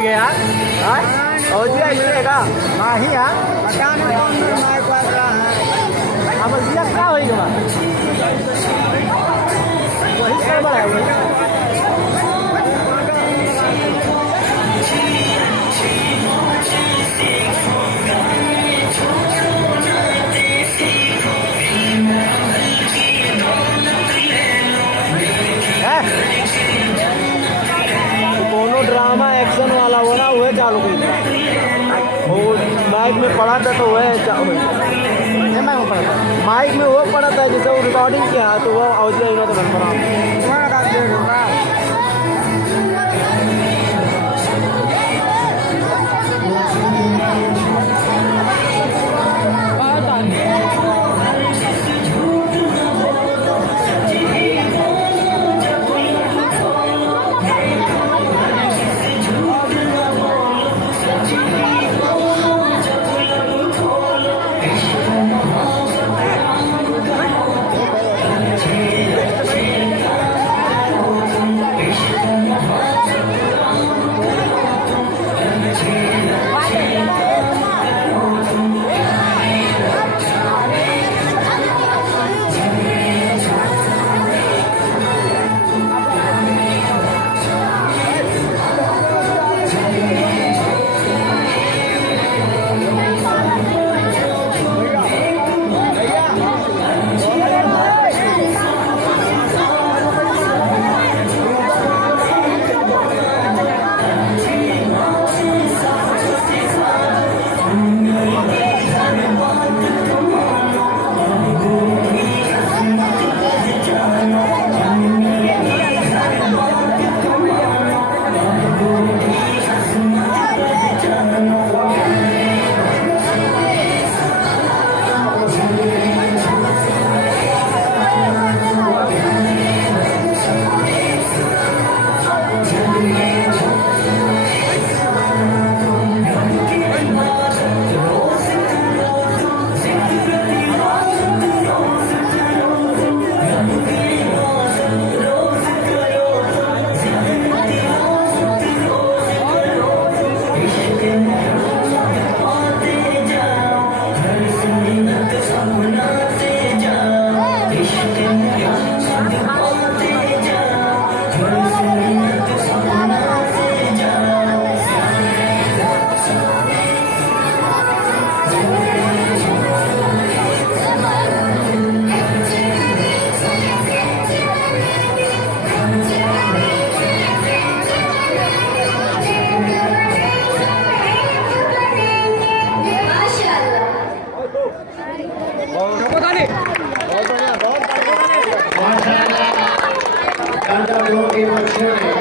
होई गया हां और जी ऐसे का माही हां पता नहीं कौन मार पड़ रहा है। अब जिया का होई गया वही सब बड़ा है ड्रामा एक्शन वाला वो ना वो चालू वो माइक में पड़ा था तो वह माइक में वो पड़ा था जैसे वो रिकॉर्डिंग किया तो वो आउजिया इन्होंने तो बन बहुत बढ़िया